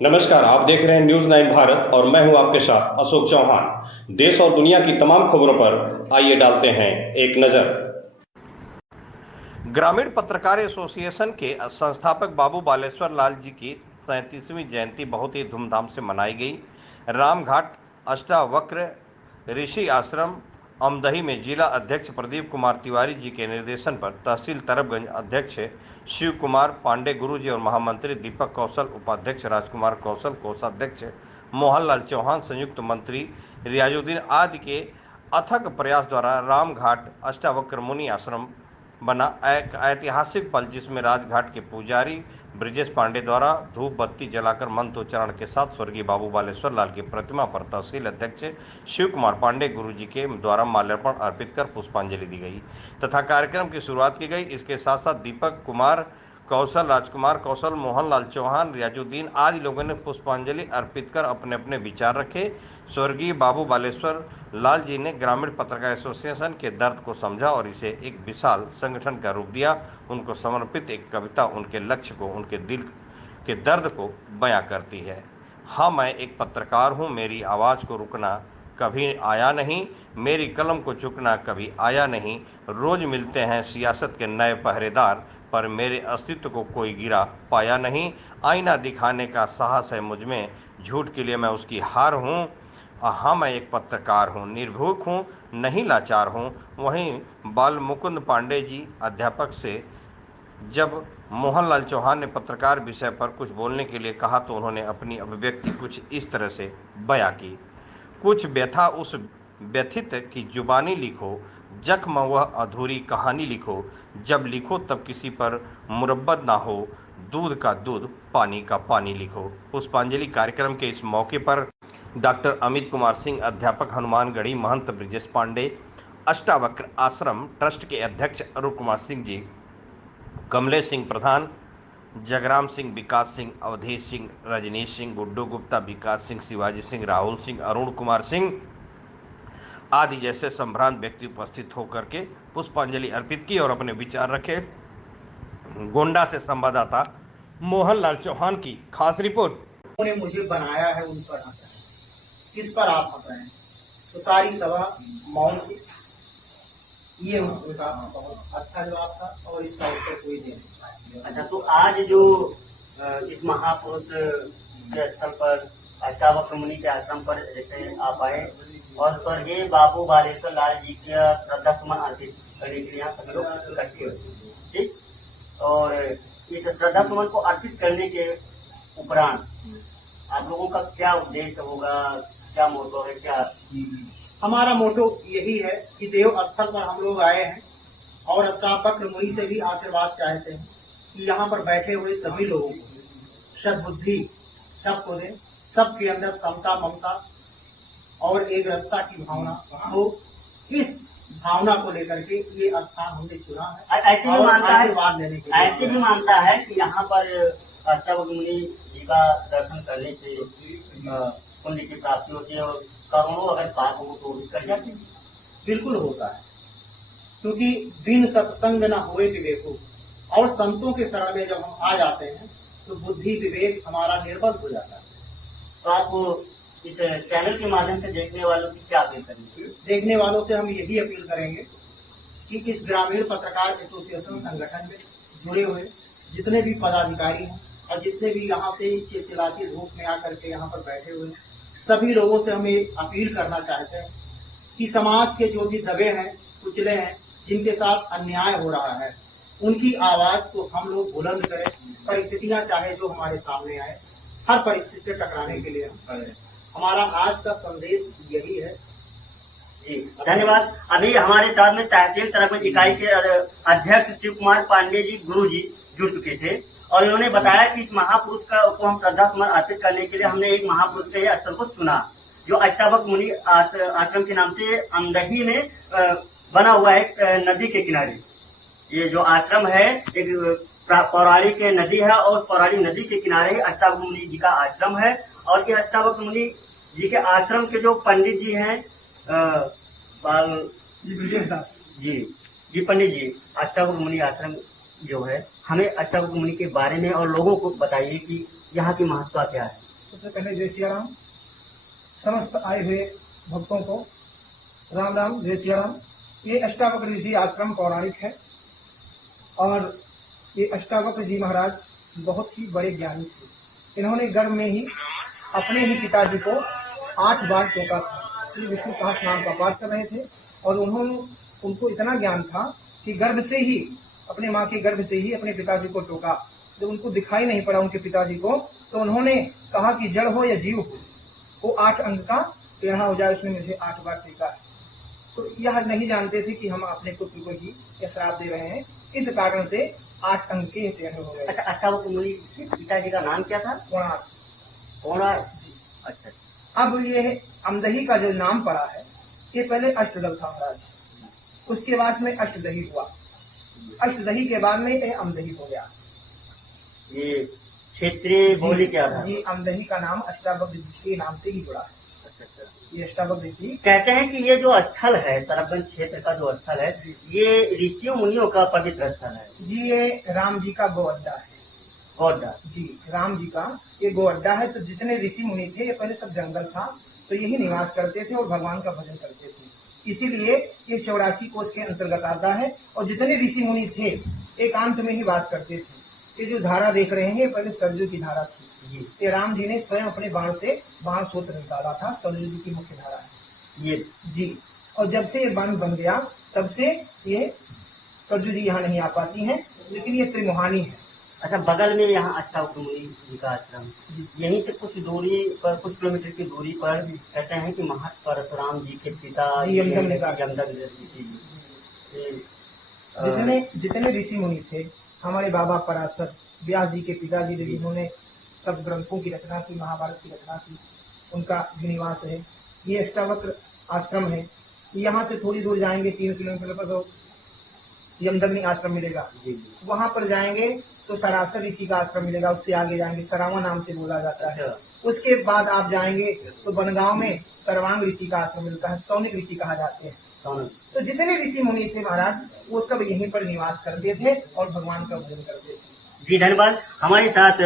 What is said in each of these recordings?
नमस्कार, आप देख रहे हैं न्यूज 9 भारत और मैं हूं आपके साथ अशोक चौहान। देश और दुनिया की तमाम खबरों पर आइए डालते हैं एक नजर। ग्रामीण पत्रकार एसोसिएशन के संस्थापक बाबू बालेश्वर लाल जी की 37वीं जयंती बहुत ही धूमधाम से मनाई गई। रामघाट अष्टावक्र ऋषि आश्रम अमदही में जिला अध्यक्ष प्रदीप कुमार तिवारी जी के निर्देशन पर तहसील तरबगंज अध्यक्ष शिव कुमार पांडे गुरुजी और महामंत्री दीपक कौशल, उपाध्यक्ष राजकुमार कौशल, कोषाध्यक्ष मोहनलाल चौहान, संयुक्त मंत्री रियाजुद्दीन आदि के अथक प्रयास द्वारा रामघाट अष्टावक्र मुनि आश्रम बना। एक ऐतिहासिक पल जिसमें राजघाट के पुजारी ब्रिजेश पांडे द्वारा धूप बत्ती जलाकर मंत्रोच्चारण के साथ स्वर्गीय बाबू बालेश्वर लाल की प्रतिमा पर तहसील अध्यक्ष शिव कुमार पांडे गुरुजी के द्वारा माल्यार्पण अर्पित कर पुष्पांजलि दी गई तथा कार्यक्रम की शुरुआत की गई। इसके साथ साथ दीपक कुमार कौशल, राजकुमार कौशल, मोहनलाल चौहान, रियाजुद्दीन आदि लोगों ने पुष्पांजलि अर्पित कर अपने अपने विचार रखे। स्वर्गीय बाबू बालेश्वर लाल जी ने ग्रामीण पत्रकार एसोसिएशन के दर्द को समझा और इसे एक विशाल संगठन का रूप दिया। उनको समर्पित एक कविता उनके लक्ष्य को, उनके दिल के दर्द को बयां करती है। हाँ, मैं एक पत्रकार हूँ, मेरी आवाज़ को रुकना कभी आया नहीं, मेरी कलम को चुकना कभी आया नहीं। रोज मिलते हैं सियासत के नए पहरेदार, पर मेरे अस्तित्व को कोई गिरा पाया नहीं। आईना दिखाने का साहस है मुझमें, झूठ के लिए मैं उसकी हार हूँ। हाँ, मैं एक पत्रकार हूँ, निर्भीक हूँ, नहीं लाचार हूँ। वहीं बाल मुकुंद पांडे जी अध्यापक से जब मोहनलाल चौहान ने पत्रकार विषय पर कुछ बोलने के लिए कहा तो उन्होंने अपनी अभिव्यक्ति कुछ इस तरह से बयां की। कुछ व्यथा उस व्यथित की जुबानी लिखो, जख्म वह अधूरी कहानी लिखो। जब लिखो तब किसी पर मुरब्बत ना हो, दूध का दूध पानी का पानी लिखो। पुष्पांजलि कार्यक्रम के इस मौके पर डॉक्टर अमित कुमार सिंह अध्यापक हनुमानगढ़ी, महंत ब्रिजेश पांडे, अष्टावक्र आश्रम ट्रस्ट के अध्यक्ष अरुण कुमार सिंह जी, कमलेश सिंह प्रधान, जगराम सिंह, विकास सिंह, अवधेश सिंह, रजनीश सिंह, गुड्डू गुप्ता, विकास सिंह, शिवाजी सिंह, राहुल सिंह, अरुण कुमार सिंह आदि जैसे संभ्रांत व्यक्ति उपस्थित होकर के पुष्पांजलि अर्पित की और अपने विचार रखे। गोंडा से संवाददाता मोहनलाल चौहान की खास रिपोर्ट। उन्होंने मुझे बनाया है, उन पर हंस रहे हैं। किस पर आप हंस रहे हैं? तो सारी सभा मौन थी। ये उनका बहुत अच्छा जवाब था और इसका उत्तर कोई नहीं पाया। अच्छा, तो आज जो इस महापुरुष के स्थल पर अष्टावक्र मुनि के आश्रम पर जैसे आप आए और स्वर्गीय बाबू बालेश्वर लाल जी का श्रद्धा सुमन अर्पित करने के लिए यहाँ सभी लोग इकट्ठे हुए, ठीक। और इस श्रद्धा सुमन को अर्पित करने के उपरांत आप लोगों का क्या उद्देश्य होगा, क्या मोटो है, क्या? हमारा मोटो यही है कि देव स्थल पर हम लोग आए हैं और अष्टावक्र मुनि से भी आशीर्वाद चाहते हैं कि यहाँ पर बैठे हुए सभी लोगों को सद्बुद्धि सबको दें, सबके अंदर समता, ममता और एक रक्षा की भावना हो। इस भावना को लेकर के ये स्थान हमने चुना है। ऐसे भी मानता है, आशीर्वाद लेने के लिए ऐसे भी मानता है कि यहाँ पर अष्टावक्र मुनि जी का दर्शन करने से पुण्य की प्राप्ति होती है और करोड़ों अगर पाप हो तो भी कर जाते हैं। बिल्कुल होता है, क्योंकि बिन सत्संग न हुए विवेको, और संतों के शरण में जब हम आ जाते हैं तो बुद्धि विवेक हमारा निर्बल हो जाता है। तो आप इस चैनल के माध्यम से देखने वालों की क्या अपील करेंगे? देखने वालों से हम यही अपील करेंगे कि इस ग्रामीण पत्रकार एसोसिएशन संगठन में जुड़े हुए जितने भी पदाधिकारी हैं और जितने भी यहाँ से चिलचिलाती धूप में आकर के यहाँ पर बैठे हुए हैं, सभी लोगों से हम ये अपील करना चाहते हैं कि समाज के जो भी दबे हैं, कुचले हैं, जिनके साथ अन्याय हो रहा है, उनकी आवाज को हम लोग बुलंद करें। परिस्थितियां चाहे जो हमारे सामने आए, हर परिस्थिति से टकराने के लिए हम करें। हमारा आज का संदेश यही है। जी, धन्यवाद। अभी हमारे साथ में तहसील तरबगंज इकाई के अध्यक्ष शिव कुमार पांडे जी गुरु जी जुड़ चुके थे और इन्होंने बताया कि इस महापुरुष को हम श्रद्धा सुमन अर्पित करने के लिए हमने एक महापुरुष के स्थल को चुना जो अष्टावक्र मुनि आश्रम के नाम से अमदही में बना हुआ है, नदी के किनारे। ये जो आश्रम है एक पौराणिक नदी है और पौराणिक नदी के किनारे अष्टावक्र मुनि जी का आश्रम है। और ये अष्टावक्र मुनि जी के आश्रम के जो पंडित जी हैं जी पंडित जी, अष्टावक्र मुनि आश्रम जो है, हमें अष्टावक्र मुनि के बारे में और लोगों को बताइए कि यहाँ की महत्ता क्या है। सबसे पहले जय सिया राम। समस्त आए हुए भक्तों को राम राम, जय सिया राम। ये अष्टावक्र ऋषि आश्रम पौराणिक है और ये अष्टावक्र जी महाराज बहुत ही बड़े ज्ञानी थे। इन्होंने गर्भ में ही अपने ही पिताजी को 8 बार टोका था। श्री विष्णु सहस्त्र नाम का पाठ कर रहे थे और उनको इतना ज्ञान था कि गर्भ से ही, अपने माँ के गर्भ से ही अपने पिताजी को टोका। जब उनको दिखाई नहीं पड़ा उनके पिताजी को, तो उन्होंने कहा कि जड़ हो या जीव हो, वो 8 अंक का टेढ़ा हो जाए, उसने मुझे 8 बार टेका है। तो यह नहीं जानते थे कि हम अपने पुत्र को ही श्राप दे रहे हैं, इस कारण से 8 अंक के टेढ़े हो गए। अच्छा, अष्टावक्र मुनि पिताजी का नाम क्या था? कोणार्क। कोणार्क। अच्छा। अब ये अमदही का जो नाम पड़ा है, ये पहले अष्टदल था महाराज, उसके बाद में अष्टदही हुआ, अष्टदही के बाद में ये अमदही हो गया। ये क्षेत्रीय बोली क्या था? ये अमदही का नाम अष्टावक्र ऋषि के नाम से ही जुड़ा है। ये अष्टावक्र ऋषि कहते हैं कि ये जो स्थल है, तरबगंज क्षेत्र का जो स्थल है, ये ऋषियों मुनियों का पवित्र स्थल है। जी, ये राम जी का गो अड्डा है। गोड्डा जी, राम जी का ये गो अड्डा है। तो जितने ऋषि मुनि थे, ये पहले सब जंगल था, तो यही निवास करते थे और भगवान का भजन करते थे। इसीलिए ये 84 कोष के अंतर्गत आता है। और जितने ऋषि मुनि थे, एकांत में ही बात करते थे। ये जो धारा देख रहे हैं, पहले सरजू की धारा थी। ये राम जी ने स्वयं अपने बाण से बाण सूत्र निकाला था, सरजू जी की मुख्य धारा है ये। जी, और जब से ये बाण बन गया, तब से ये सरजू जी यहाँ नहीं आ पाती हैं, लेकिन ये त्रिमुहानी है। अच्छा, बगल में यहाँ अष्टावक्र मुनि जी का आश्रम, यहीं से कुछ दूरी पर, कुछ किलोमीटर की दूरी पर कहते हैं कि महत परशुराम जी के पिता जितने ऋषि मुनि थे, हमारे बाबा पराशर व्यास जी के पिताजी, जिन्होंने सब ग्रंथों की रचना की, महाभारत की रचना की, उनका निवास है। ये अष्टावक्र आश्रम है। यहाँ से थोड़ी दूर जाएंगे 3 किलोमीटर पर तो यमदग्नि आश्रम मिलेगा। वहाँ पर जाएंगे तो सरासर ऋषि का आश्रम मिलेगा। उससे आगे जाएंगे, सरावा नाम से बोला जाता है। उसके बाद आप जाएंगे तो बनगांव में सर्वांग ऋषि का आश्रम मिलता है, सौनिक ऋषि कहा जाते हैं। तो जितने ऋषि मुनि थे महाराज, वो सब यहीं पर निवास करते थे और भगवान का भजन करते थे। जी धन्यवाद। हमारे साथ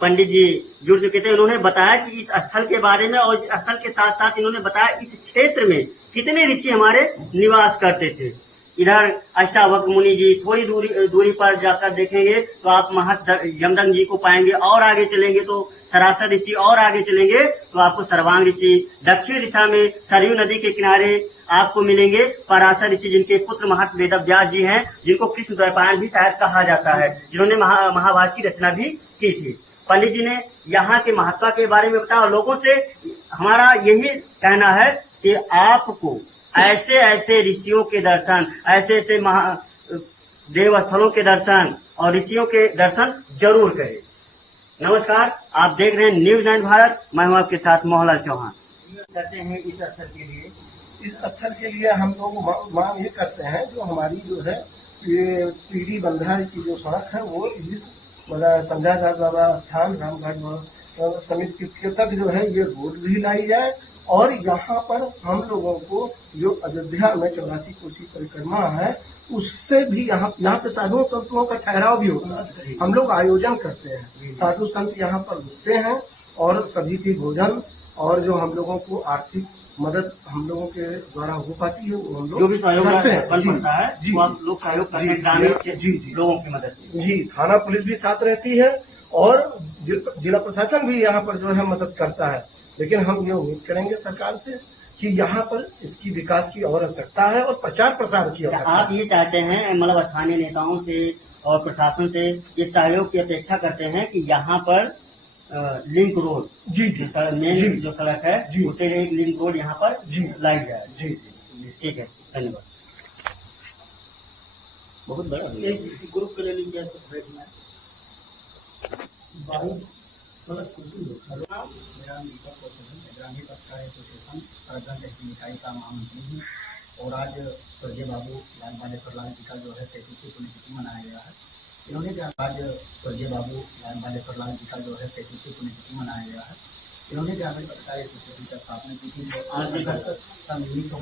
पंडित जी जुड़ चुके थे। उन्होंने बताया कि इस स्थल के बारे में, और इस स्थल के साथ साथ इन्होंने बताया इस क्षेत्र में कितने ऋषि हमारे निवास करते थे। इधर अष्टावक्र मुनि जी थोड़ी दूरी पर जाकर देखेंगे तो आप महत यमदग्नि जी को पाएंगे, और आगे चलेंगे तो सरासर ऋषि, और आगे चलेंगे तो आपको सर्वांग ऋषि, दक्षिण दिशा में सरयू नदी के किनारे आपको मिलेंगे पराशर ऋषि, जिनके पुत्र महत वेदव्यास जी हैं, जिनको कृष्ण द्वैपायन भी शायद कहा जाता है, जिन्होंने महाभारत की रचना भी की थी। पंडित जी ने यहाँ के महत्व के बारे में बताया। लोगों से हमारा यही कहना है कि आपको ऐसे ऐसे ऋषियों के दर्शन, ऐसे ऐसे देव स्थलों के दर्शन और ऋषियों के दर्शन जरूर करें। नमस्कार, आप देख रहे हैं न्यूज़ 9 भारत। मैं हूं आपके साथ मोहनलाल चौहान। करते हैं इस स्थल के लिए, इस स्थल के लिए हम लोग मांग ये करते हैं, जो हमारी जो है ये पीढ़ी बंधा की जो सड़क है, वो इस संध्या बाबा स्थान रामघाट समिति के तक जो है ये रोड भी लाई जाए। और यहाँ पर हम लोगों को जो अयोध्या में 84 कोसी परिक्रमा है, उससे भी यहाँ पे साधुओं संतों का ठहराव भी होता है। हम लोग आयोजन करते हैं, साधु संत यहाँ पर रुकते हैं और सभी की भोजन और जो हम लोगों को आर्थिक मदद हम लोगों के द्वारा हो पाती है, वो हम लोग जो भी सहयोग करते हैं। बनता है जी, वो आप लोग सहयोग करते हैं ग्रामीण जी लोगों की मदद से। जी, थाना पुलिस भी साथ रहती है और जिला प्रशासन भी यहाँ पर जो है मदद करता है। लेकिन हम ये उम्मीद करेंगे सरकार से कि यहाँ पर इसकी विकास की और आवश्यकता है और प्रचार प्रसार की आवश्यकता है। आप ये चाहते हैं, मतलब स्थानीय नेताओं से और प्रशासन से ये सहयोग की अपेक्षा करते हैं कि यहाँ पर लिंक रोड, जी मेन जो सड़क है, उसे एक लिंक रोड यहाँ पर लाई जाए। जी, ठीक है, धन्यवाद। बहुत बड़ा ग्रुप के ले लीजिए और आज स्वर्गीय बाबू लाल बालेश्वर लाल जी का जो है 33वीं पुण्यतिथि मनाया गया है। इन्होंने आज स्वर्गीय बाबू लाल बालेश्वर लाल जी का जो है 33वीं पुण्यतिथि मनाया गया है। इन्होंने ग्रामीण पत्रकार एसोसिएशन की स्थापना की थी, जो 1982 को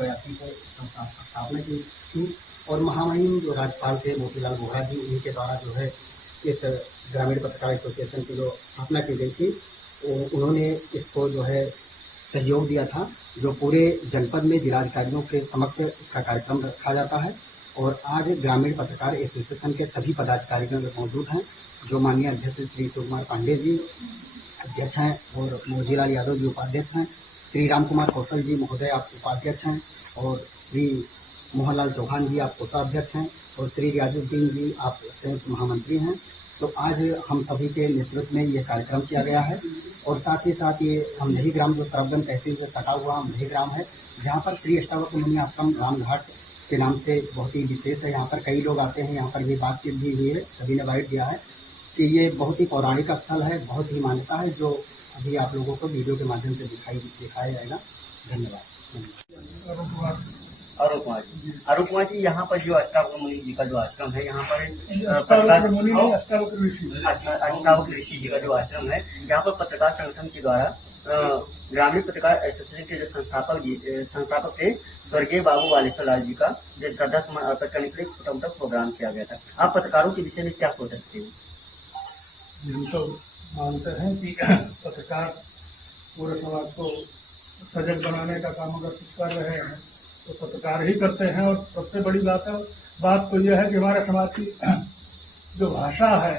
स्थापना की थी। और महामहिम जो राज्यपाल थे मोतीलाल वोहरा जी, उन्हीं के द्वारा जो है इस ग्रामीण पत्रकार एसोसिएशन की जो स्थापना की गई थी। उन्होंने इसको जो है सहयोग दिया था, जो पूरे जनपद में जिलाधिकारियों के समक्ष इसका कार्यक्रम रखा जाता है। और आज ग्रामीण पत्रकार एसोसिएशन के सभी पदाधिकारियों में मौजूद हैं, जो माननीय अध्यक्ष श्री शिव कुमार पांडे जी अध्यक्ष हैं और मोजीलाल यादव जी उपाध्यक्ष हैं, श्री राम कुमार कौशल जी महोदय आप उपाध्यक्ष हैं और श्री मोहनलाल चौहान जी आप कोषाध्यक्ष हैं और श्री रियाजुद्दीन जी आप संयुक्त महामंत्री हैं। तो आज हम सभी के नेतृत्व में ये कार्यक्रम किया गया है। और साथ ही साथ ये अमदही ग्राम जो सरबगंज तहसील से सटा हुआ अमदही ग्राम है, जहाँ पर श्री अष्टावक्र मुनि आश्रम रामघाट के नाम से बहुत ही विशेष है। यहाँ पर कई लोग आते हैं, यहाँ पर ये बातचीत भी हुई है, सभी ने बाइट दिया है कि ये बहुत ही पौराणिक स्थल है, बहुत ही मान्यता है, जो अभी आप लोगों को वीडियो के माध्यम से दिखाया जाएगा। धन्यवाद। अरुण कुमार जी, यहाँ पर जो अष्टावक्र मुनि जी का जो आश्रम है, यहाँ पर अष्टावक्र ऋषि जी का जो आश्रम है, यहाँ पर पत्रकार संगठन के द्वारा ग्रामीण पत्रकार एसोसिएशन के जो संस्थापक थे स्वर्गीय बाबू बालेश्वर लाल जी का जो श्रद्धा सुमन अर्पित करने के लिए छोटा मोटा प्रोग्राम किया गया था। आप पत्रकारों के विषय में क्या सोच सकते हैं? हम तो मानते हैं कि पत्रकार पूरे समाज को सजग बनाने का काम अगर कुछ कर रहे हैं तो पत्रकार ही करते हैं। और सबसे बड़ी बात तो यह है कि हमारे समाज की जो भाषा है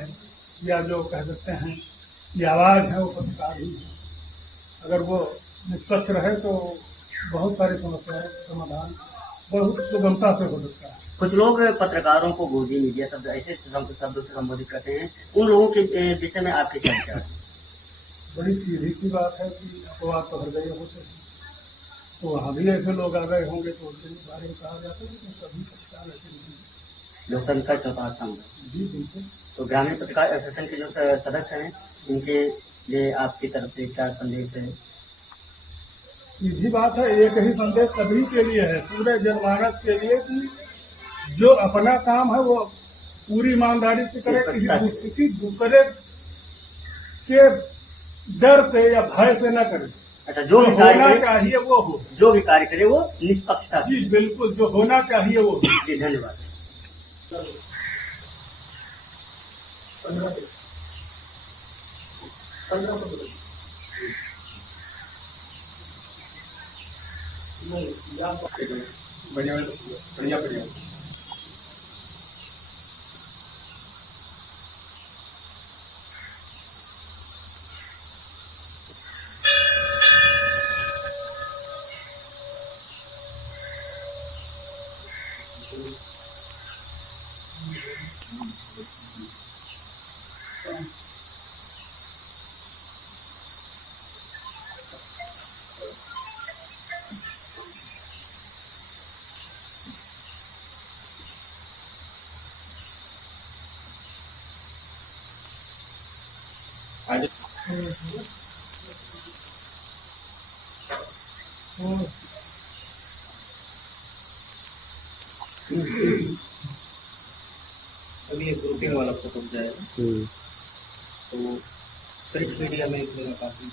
या जो कह सकते हैं ये आवाज़ है, वो पत्रकार ही है। अगर वो निष्पक्ष रहे तो बहुत सारी समस्याएं समाधान बहुत सुगमता से हो सकता है। कुछ लोग पत्रकारों को गोदी मीडिया शब्द ऐसे शब्दों से संबोधित करते हैं, उन लोगों के विषय में आपके क्या विचार है? बड़ी सीधी सी बात है कि अफवाह तो हर जगह होते हैं, तो वहाँ भी ऐसे लोग आ गए होंगे तो उनके बारे में कहा जाता है कि सभी पत्रकार ऐसे नहीं। लोकतंत्र का चौथा स्तंभ जी बिल्कुल। तो ग्रामीण पत्रकार एसोसिएशन के जो सदस्य हैं, इनके लिए आपकी तरफ से क्या संदेश है? सीधी बात है, एक ही संदेश सभी के लिए है, पूरे जनमानस के लिए कि जो अपना काम है वो पूरी ईमानदारी से करे, किसी दूसरे के डर से या भय से न करे। अच्छा, जो भी होना चाहिए वो हो, जो भी कार्य करे वो निष्पक्षता। जी बिल्कुल, जो होना चाहिए वो। जी धन्यवाद। बढ़िया। अभी एक ग्रुपिंग वाला फोटो जाएगा तो प्रिंट मीडिया में इसमें काफी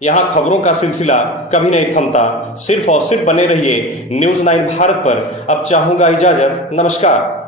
यहाँ खबरों का सिलसिला कभी नहीं थमता। सिर्फ और सिर्फ बने रहिए न्यूज़ 9 भारत पर। अब चाहूंगा इजाजत। नमस्कार।